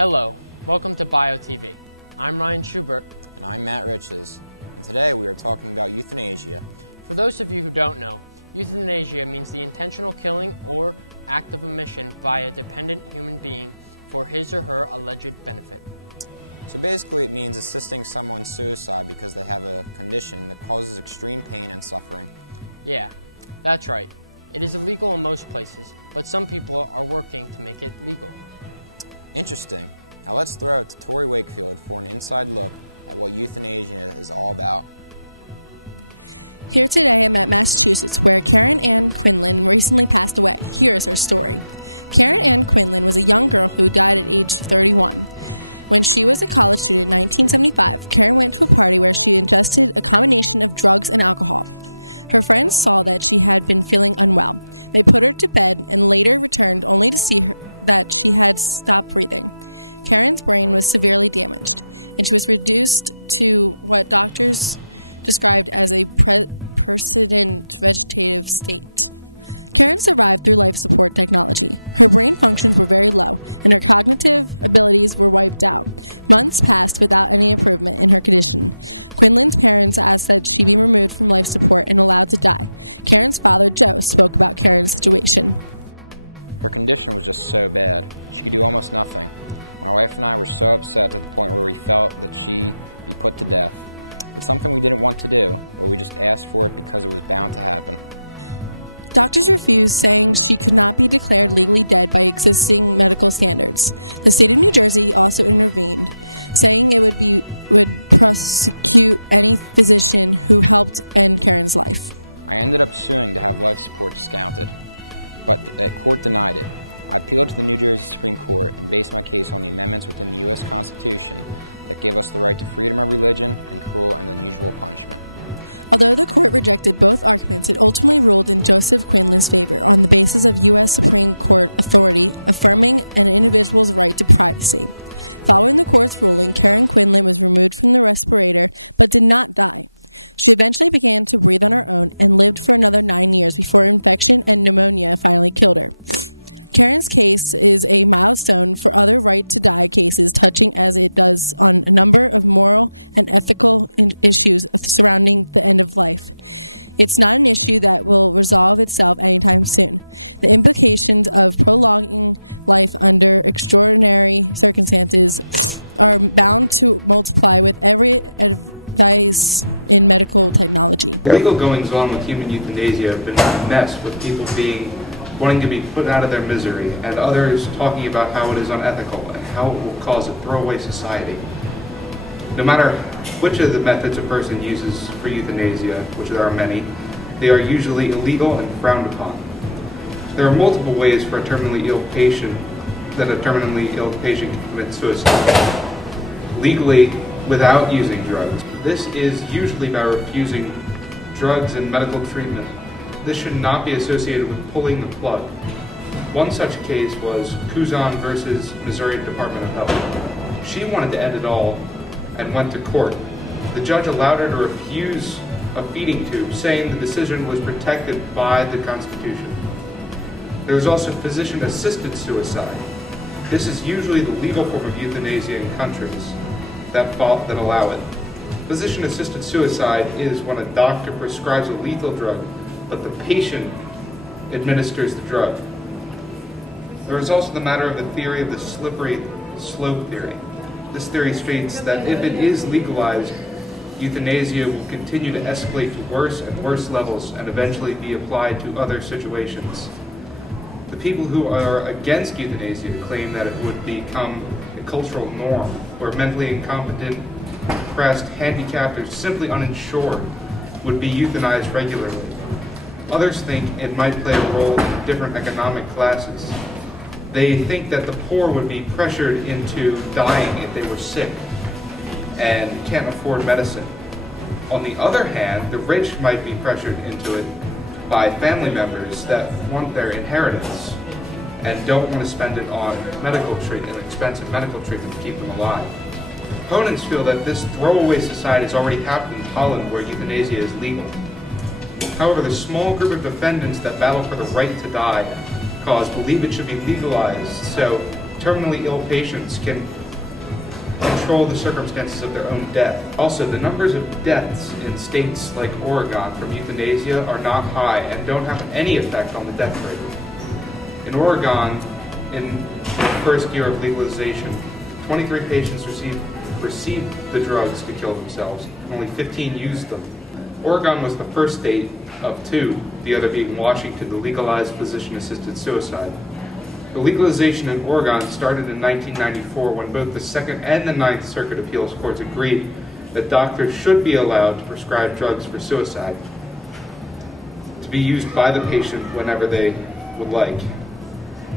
Hello, welcome to BioTV. I'm Ryan Schubert. And I'm Matt Riches. And today we are talking about euthanasia. For those of you who don't know, euthanasia means the intentional killing or act of omission by a dependent human being for his or her alleged benefit. So basically it means assisting someone's suicide because they have a condition that causes extreme pain and suffering. Yeah, that's right. It is illegal in most places, but some people are working to make it legal. Interesting. Now let's throw it to Tori Wakefield for an inside look at what euthanasia is all about. Here today I'm at Massachusetts, where Karen Ann Quinlan recently passed away. Here is her story. Karen Ann Quinlan was a young girl who died at age 31. When she was a college student in 1975, Karen went to a party where she ingested a combination of drugs and alcohol. Her friends saw that she had been feeling unwell. They put her to bed and later returned only to see that she had stopped breathing. Karen's brain was severely damaged, and she was reduced to what doctors described as a persistent vegetative state. Karen survived through life support technology. Her brain functions were very low, and her cognitive abilities were wiped out. Months passed without any improvement in her condition. Quinlan's parents asked that she be removed from life support and allowed to die. Karen's father, Joe, spoke about Karen's situation. Her condition was just so bad. She could do almost nothing. My wife and I were so upset to the point where we felt that she be put to death. It's something we didn't want to do, but we just asked for it because it was bound to happen. Doctors refused, saying she could not be declared legally dead by existing medical standards. The state of New Jersey also intervened, saying it would prosecute any physician who helped end Karen's life. I ended up suing to have life support discounted, but the court denied it. I appealed to the New Jersey Supreme Court and based my case on the amendments within the U.S. Constitution that give us the right to freedom of religion and cruel and unusual punishment. Although the court rejected both arguments, it ultimately ruled in Joseph Quinlan's favor on the basis of U.S. Supreme Court authority affirming an individual's right to privacy. Following the court's ruling, Karen Quinlan was removed from the respirator but did not die. She eventually began to breathe on her own and lived for another 9 years before infection and pneumonia finally killed her. Karen's case is a milestone for other right-to-die cases, touching as it does on a number of moral and ethical issues surrounding the end of life. It's not an issue that will resolve itself anytime soon. The implications of prolonging life under extraordinary circumstances are bound to multiply with every advice in medical technology. Legal goings-on with human euthanasia have been a mess, with people wanting to be put out of their misery, and others talking about how it is unethical and how it will cause a throwaway society. No matter which of the methods a person uses for euthanasia, which there are many, they are usually illegal and frowned upon. There are multiple ways for a terminally ill patient can commit suicide. Legally, without using drugs. This is usually by refusing drugs and medical treatment. This should not be associated with pulling the plug. One such case was Kuzan versus Missouri Department of Health. She wanted to end it all and went to court. The judge allowed her to refuse a feeding tube, saying the decision was protected by the Constitution. There is also physician-assisted suicide. This is usually the legal form of euthanasia in countries that allow it. Physician-assisted suicide is when a doctor prescribes a lethal drug but the patient administers the drug. There is also the matter of the theory of the slippery slope theory. This theory states that if it is legalized, euthanasia will continue to escalate to worse and worse levels and eventually be applied to other situations. The people who are against euthanasia claim that it would become a cultural norm where mentally incompetent, depressed, handicapped, or simply uninsured would be euthanized regularly. Others think it might play a role in different economic classes. They think that the poor would be pressured into dying if they were sick and can't afford medicine. On the other hand, the rich might be pressured into it by family members that want their inheritance and don't want to spend it on medical treatment, expensive medical treatment to keep them alive. Opponents feel that this throwaway society has already happened in Holland, where euthanasia is legal. However, the small group of defendants that battle for the right to die cause believe it should be legalized so terminally ill patients can control the circumstances of their own death. Also, the numbers of deaths in states like Oregon from euthanasia are not high and don't have any effect on the death rate. In Oregon, in the first year of legalization, 23 patients received the drugs to kill themselves. Only 15 used them. Oregon was the first state of two, the other being Washington, to legalize physician-assisted suicide. The legalization in Oregon started in 1994 when both the Second and the Ninth Circuit Appeals Courts agreed that doctors should be allowed to prescribe drugs for suicide to be used by the patient whenever they would like.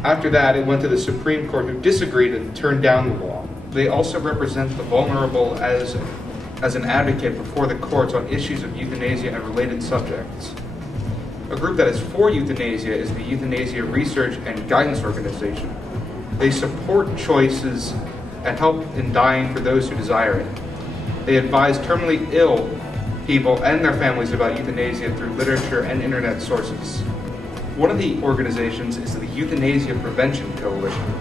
After that, it went to the Supreme Court, who disagreed and turned down the law. They also represent the vulnerable as an advocate before the courts on issues of euthanasia and related subjects. A group that is for euthanasia is the Euthanasia Research and Guidance Organization. They support choices and help in dying for those who desire it. They advise terminally ill people and their families about euthanasia through literature and internet sources. One of the organizations is the Euthanasia Prevention Coalition.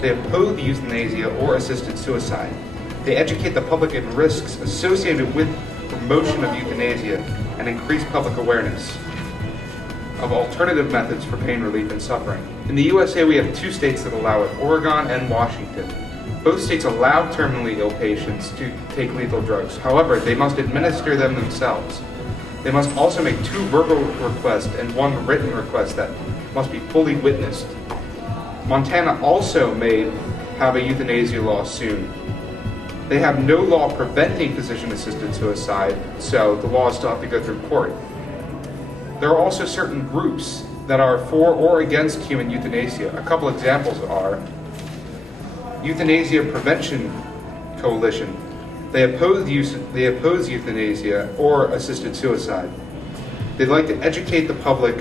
They oppose euthanasia or assisted suicide. They educate the public in risks associated with promotion of euthanasia and increase public awareness of alternative methods for pain relief and suffering. In the USA, we have two states that allow it, Oregon and Washington. Both states allow terminally ill patients to take lethal drugs. However, they must administer them themselves. They must also make 2 verbal requests and 1 written request that must be fully witnessed. Montana also may have a euthanasia law soon. They have no law preventing physician-assisted suicide, so the laws still have to go through court. There are also certain groups that are for or against human euthanasia. A couple examples are Euthanasia Prevention Coalition. They oppose euthanasia or assisted suicide. They'd like to educate the public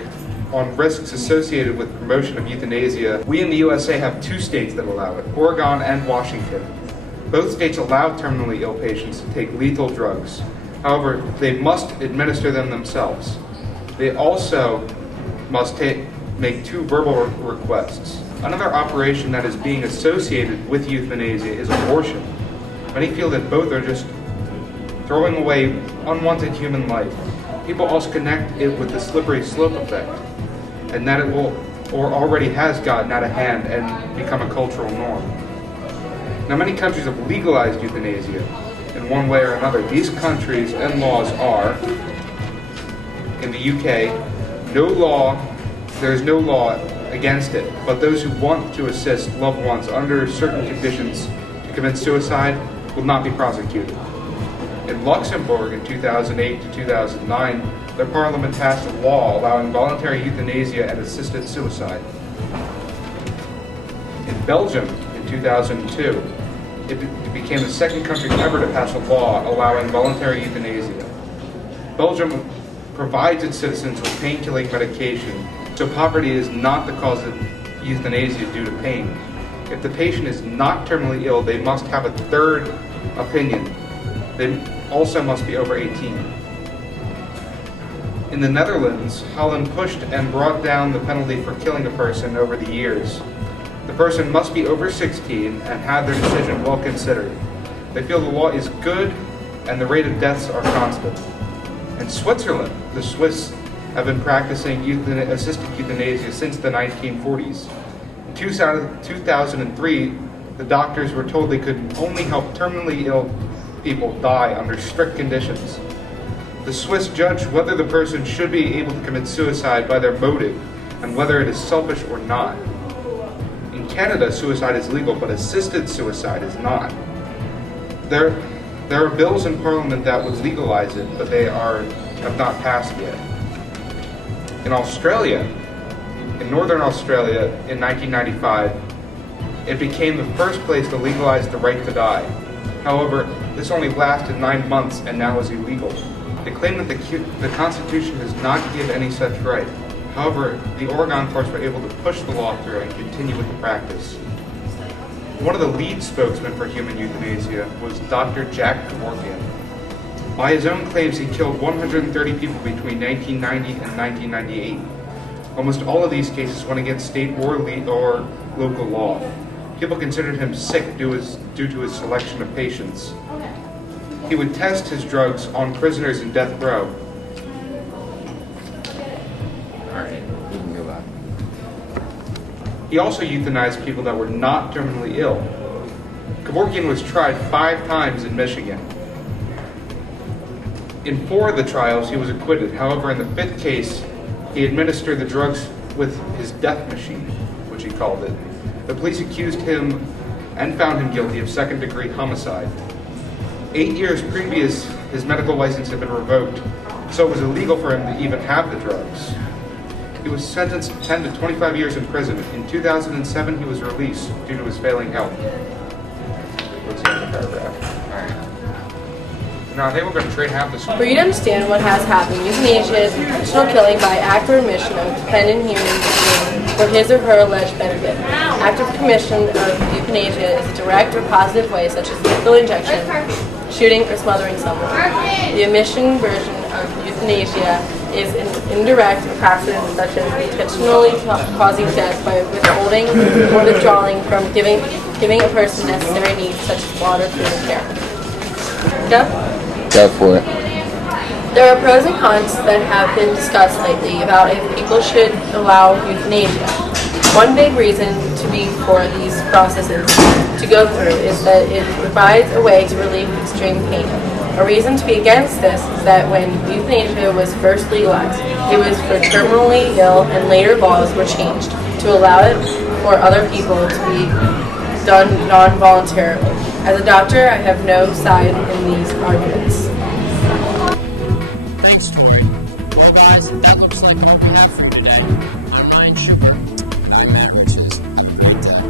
on risks associated with promotion of euthanasia. We in the USA have 2 states that allow it, Oregon and Washington. Both states allow terminally ill patients to take lethal drugs. However, they must administer them themselves. They also must make 2 verbal requests. Another operation that is being associated with euthanasia is abortion. Many feel that both are just throwing away unwanted human life. People also connect it with the slippery slope effect, and that it will, or already has gotten out of hand and become a cultural norm. Now, many countries have legalized euthanasia in one way or another. These countries and laws are, in the UK, there is no law against it, but those who want to assist loved ones under certain conditions to commit suicide will not be prosecuted. In Luxembourg in 2008 to 2009, their parliament passed a law allowing voluntary euthanasia and assisted suicide. In Belgium in 2002, it became the second country ever to pass a law allowing voluntary euthanasia. Belgium provides its citizens with pain-killing medication, so poverty is not the cause of euthanasia due to pain. If the patient is not terminally ill, they must have a 3rd opinion. They also must be over 18. In the Netherlands, Holland pushed and brought down the penalty for killing a person over the years. The person must be over 16 and have their decision well considered. They feel the law is good and the rate of deaths are constant. In Switzerland, the Swiss have been practicing assisted euthanasia since the 1940s. In 2003, the doctors were told they could only help terminally ill people die under strict conditions. The Swiss judged whether the person should be able to commit suicide by their motive and whether it is selfish or not. In Canada, suicide is legal, but assisted suicide is not. There are bills in Parliament that would legalize it, but they have not passed yet. In Australia, in Northern Australia, in 1995, it became the first place to legalize the right to die. However, this only lasted 9 months and now is illegal. They claim that the Constitution does not give any such right. However, the Oregon courts were able to push the law through and continue with the practice. One of the lead spokesmen for human euthanasia was Dr. Jack Morgan. By his own claims, he killed 130 people between 1990 and 1998. Almost all of these cases went against state or local law. People considered him sick due to his selection of patients. He would test his drugs on prisoners in death row. Alright, you can go back. He also euthanized people that were not terminally ill. Kevorkian was tried 5 times in Michigan. In 4 of the trials, he was acquitted. However, in the 5th case, he administered the drugs with his death machine, which he called it. The police accused him and found him guilty of second-degree homicide. 8 years previous, his medical license had been revoked, so it was illegal for him to even have the drugs. He was sentenced to 10 to 25 years in prison. In 2007, he was released due to his failing health. What's the end of the paragraph? Alright. Now, I think we're going to trade half this. For you to understand what has happened, euthanasia is intentional killing by act or omission of a dependent human being for his or her alleged benefit. Active commission of euthanasia is a direct or positive way, such as lethal injection, shooting, or smothering someone. The omission version of euthanasia is an indirect practice such as intentionally causing death by withholding or withdrawing from giving a person necessary needs such as water, food, and care. Go? Go for it. There are pros and cons that have been discussed lately about if people should allow euthanasia. One big reason to be for these processes to go through is that it provides a way to relieve extreme pain. A reason to be against this is that when euthanasia was first legalized, it was for terminally ill, and later laws were changed to allow it for other people to be done non-voluntarily. As a doctor, I have no side in these arguments. Thanks, Tori. Well, guys, that looks like all we have for you today. I'm Ryan Schubert. And I'm Matt Riches. Have a great day.